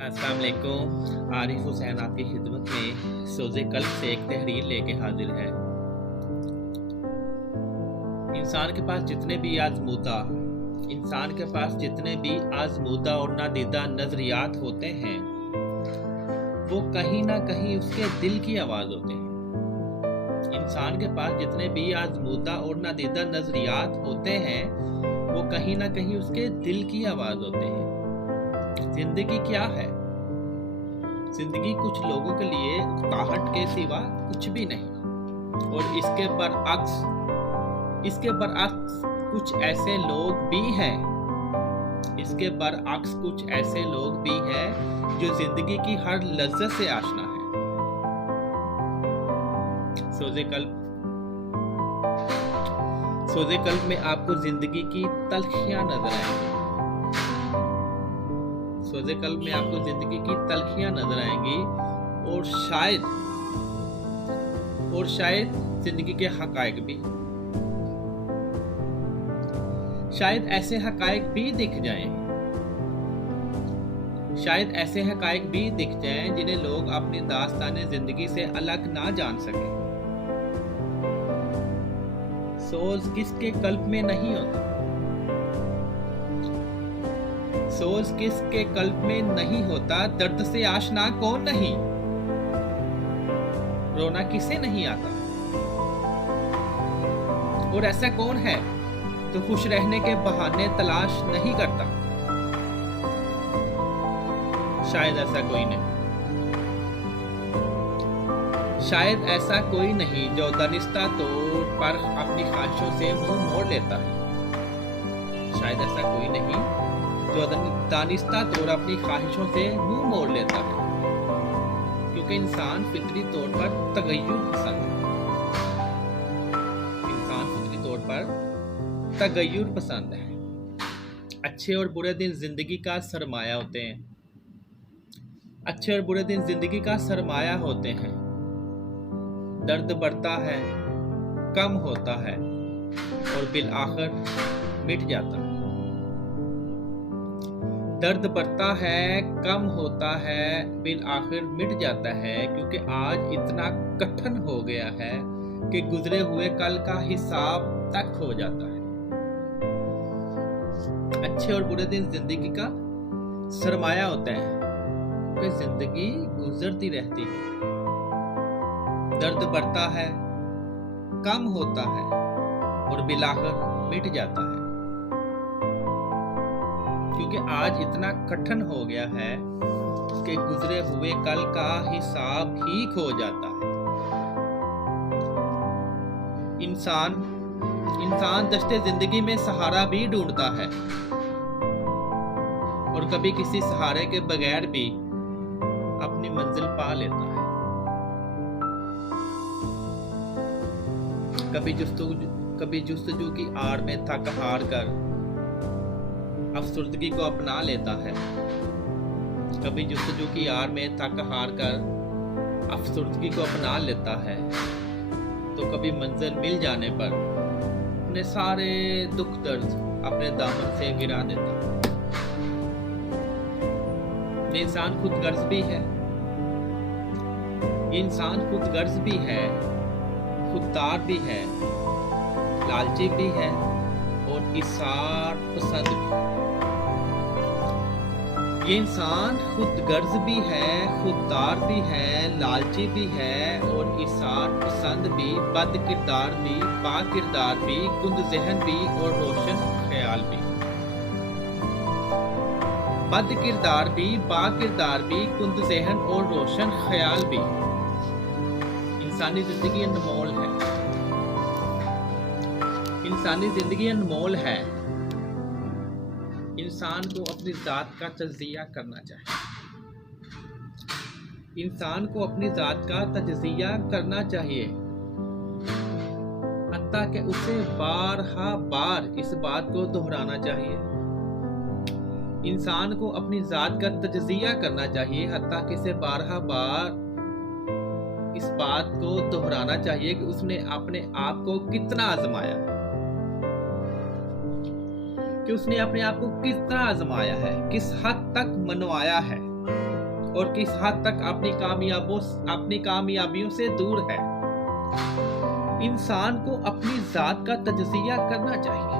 अस्सलाम वालेकुम। आरिफ हुसैन आपकी खिदमत में सोज़े कल्ब से एक तहरीर लेके हाजिर है। इंसान के पास जितने भी आजमूदा और नादीदा नज़रियात होते हैं, वो कहीं ना कहीं उसके दिल की आवाज़ होते हैं। इंसान के पास जितने भी आजमूदा और नादीदा नज़रियात होते हैं, वो कहीं ना कहीं उसके दिल की आवाज़ होते हैं। जिंदगी क्या है? जिंदगी कुछ लोगों के लिए उकताहट के सिवा कुछ भी नहीं, और इसके बरअक्स कुछ ऐसे लोग भी हैं जो जिंदगी की हर लज्जत से आशना है। सोज़े कल्ब में आपको जिंदगी की तल्खियां नजर आएंगी। सोज़े कल्ब में आपको जिंदगी की तल्खियां नजर आएंगी, और शायद जिंदगी के हकायक भी। शायद ऐसे हकायक भी दिख जाएं जिन्हें लोग अपनी दास्ताने जिंदगी से अलग ना जान सके। सोज़ किसके कल्ब में नहीं होता? सोज़ किसके कल्ब में नहीं होता? दर्द से आशना कौन नहीं? रोना किसे नहीं आता? और ऐसा कौन है तो खुश रहने के बहाने तलाश नहीं करता? शायद ऐसा कोई नहीं जो दानिस्ता तौर पर अपनी ख्वाहिशों से मुंह मोड़ लेता है। शायद ऐसा कोई नहीं जो दानिस्ता तौर अपनी ख्वाहिशों से मुंह मोड़ लेता है, क्योंकि इंसान फितरी तौर पर तगय्युर पसंद है। अच्छे और बुरे दिन जिंदगी का सरमाया होते हैं। दर्द बढ़ता है, कम होता है और बिलआखिर मिट जाता है। दर्द बढ़ता है, कम होता है, बिलआखिर मिट जाता है, क्योंकि आज इतना कठिन हो गया है कि गुजरे हुए कल का हिसाब तक हो जाता है। अच्छे और बुरे दिन जिंदगी का सरमाया होते हैं, क्योंकि जिंदगी गुजरती रहती है। दर्द बढ़ता है, कम होता है और बिलआखिर मिट जाता है, क्योंकि आज इतना कठिन हो गया है कि गुजरे हुए कल का हिसाब ही खो जाता है। इंसान दश्ते जिंदगी में सहारा भी ढूंढता है, और कभी किसी सहारे के बगैर भी अपनी मंजिल पा लेता है। कभी जुस्तजू की आड़ में थक हार कर अफसुर्दगी को अपना लेता है। कभी जुस्तजू की आड़ में थक हार कर अफसुर्दगी को अपना लेता है, तो कभी मंजिल मिल जाने पर अपने सारे दुख दर्द अपने दामन से गिरा देता है। ये इंसान खुदगर्ज भी है, खुददार भी है, लालची भी है और इसार पसंद भी। ये इंसान खुदगर्ज भी है, खुददार भी है, लालची भी है और इसार पसंद भी, बद किरदार भी, पा किरदार भी, कुंद ज़हन भी और रोशन ख्याल भी। बद किरदार भी, बा किरदार भी, कुंद ज़हन और रोशन ख्याल भी। इंसानी जिंदगी अनमोल है। इंसान को अपनी ज़ात का तज्ज़िया करना चाहिए। हत्ता कि उसे बारहा बार इस बात को दोहराना चाहिए। इंसान को अपनी ज़ात का तज्ज़िया करना चाहिए, हत्ता कि इसे बारहा बार इस बात को दोहराना चाहिए कि उसने अपने आप को कितना आजमाया है, किस हद तक मनवाया है। और किस हद तक अपनी कामयाबियों से दूर है। इंसान को अपनी जात का तजज़िया करना चाहिए,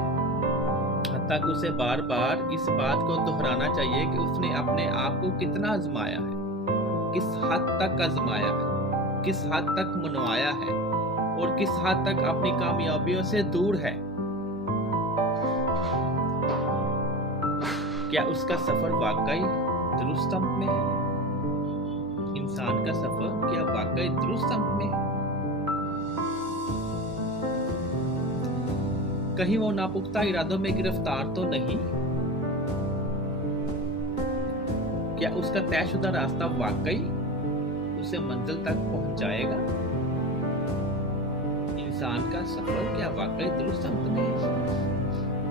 हत्ता कि उसे बार बार इस बात को दोहराना चाहिए कि उसने अपने आप को कितना आजमाया है, किस हद तक आजमाया है, किस हद तक मनवाया है और किस हद तक अपनी कामयाबियों से दूर है। क्या उसका सफर वाकई दुरुस्त अंत में है? इंसान का सफर क्या वाकई दुरुस्त अंत में है? कहीं वो नापुख्ता इरादों में गिरफ्तार तो नहीं? क्या उसका तयशुदा रास्ता वाकई उसे मंजिल तक पहुंचाएगा? इंसान का सफर क्या वाकई दुरुस्त अंत में है?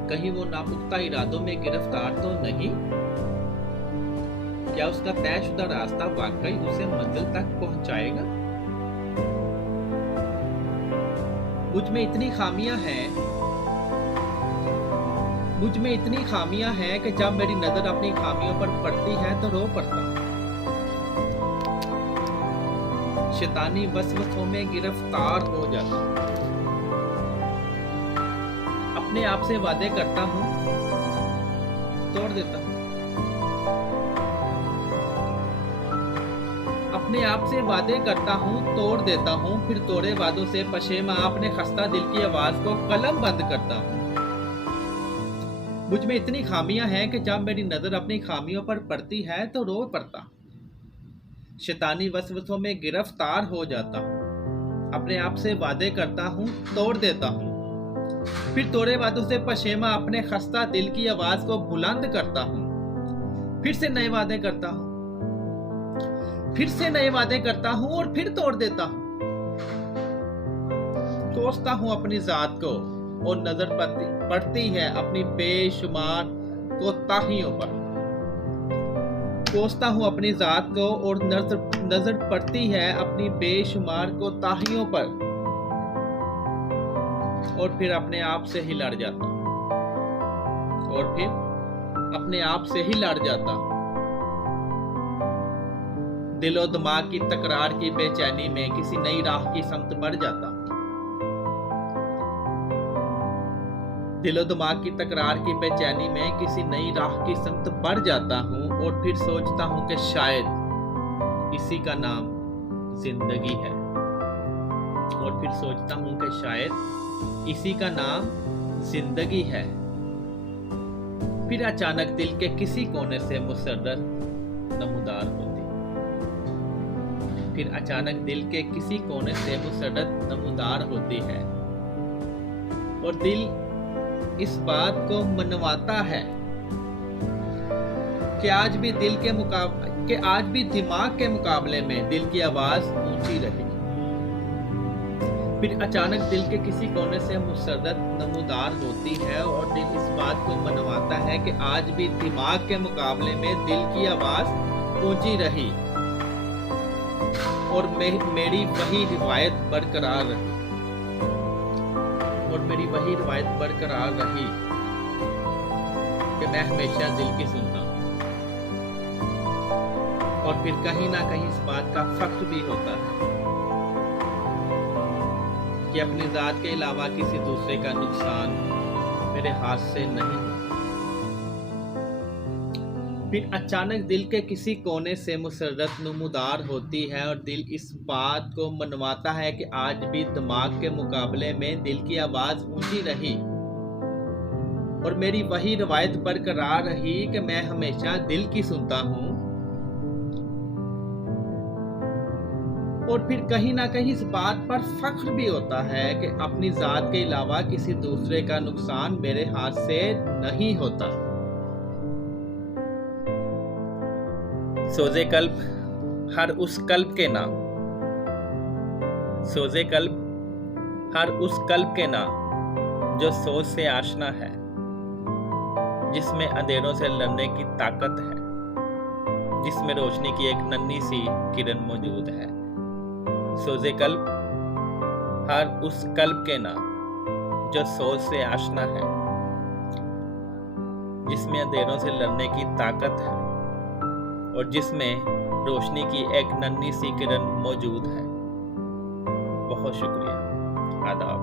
कहीं वो नापुख्ता इरादों में गिरफ्तार तो नहीं? क्या उसका तयशुदा रास्ता वाकई उसे मंजिल तक पहुंचाएगा? मुझ में इतनी खामियां हैं कि जब मेरी नजर अपनी खामियों पर पड़ती है तो रो पड़ता हूं। शैतानी वसवसों में गिरफ्तार हो जाता हूं। अपने आप से वादे करता हूं, तोड़ देता हूं। अपने आप से वादे करता हूं, तोड़ देता हूं, फिर तोड़े वादों से पशेमा अपने खस्ता दिल की आवाज को कलम बंद करता हूं। मुझ में इतनी खामियां हैं कि जब मेरी नजर अपनी खामियों पर पड़ती है तो रो पड़ता हूं। शैतानी वसवसों में गिरफ्तार हो जाता हूं। अपने आप से वादे करता हूं, तोड़ देता हूं, फिर तोड़े वादों से पशेमा अपने खस्ता दिल की आवाज को बुलंद करता हूं। फिर से नए वादे करता हूं, और फिर तोड़ देता हूं। कोसता हूं अपनी जात को और नजर पड़ती है अपनी बेशुमार कोताहियों पर। कोसता हूं अपनी जात को और नजर पड़ती है अपनी बेशुमार कोताहियों पर, और फिर अपने आप से ही लड़ जाता हूं। दिलो दिमाग की तकरार की बेचैनी में किसी नई राह की समत बढ़ जाता हूं। दिलो दिमाग की तकरार की बेचैनी में किसी नई राह की समत बढ़ जाता हूं, और फिर सोचता हूं कि शायद इसी का नाम जिंदगी है। फिर अचानक दिल के किसी कोने से मुसर्रत नमूदार होती है, और दिल इस बात को मनवाता है कि आज भी दिमाग के मुकाबले में दिल की आवाज ऊंची रहेगी। फिर अचानक दिल के किसी कोने से मुसर्रत नमूदार होती है, और दिल इस बात को मनवाता है कि आज भी दिमाग के मुकाबले में दिल की आवाज ऊंची रही, और मेरी वही रिवायत बरकरार रही कि मैं हमेशा दिल की सुनता हूं। और फिर कहीं ना कहीं इस बात का फख्र भी होता है कि अपनी जात के अलावा किसी दूसरे का नुकसान मेरे हाथ से नहीं होता। फिर अचानक दिल के किसी कोने से मुसर्रत नमूदार होती है, और दिल इस बात को मनवाता है कि आज भी दिमाग के मुकाबले में दिल की आवाज ऊंची रही, और मेरी वही रवायत बरकरार रही कि मैं हमेशा दिल की सुनता हूं। और फिर कहीं ना कहीं इस बात पर फख्र भी होता है कि अपनी जात के अलावा किसी दूसरे का नुकसान मेरे हाथ से नहीं होता। सोजे कल्ब हर उस कल्ब के नाम जो सोच से आशना है, जिसमें अंधेरों से लड़ने की ताकत है, जिसमें रोशनी की एक नन्ही सी किरण मौजूद है। सोजे कल्ब हर उस कल्ब के नाम जो सोच से आशना है, जिसमें अंधेरों से लड़ने की ताकत है, और जिसमें रोशनी की एक नन्ही सी किरण मौजूद है। बहुत शुक्रिया। आदाब।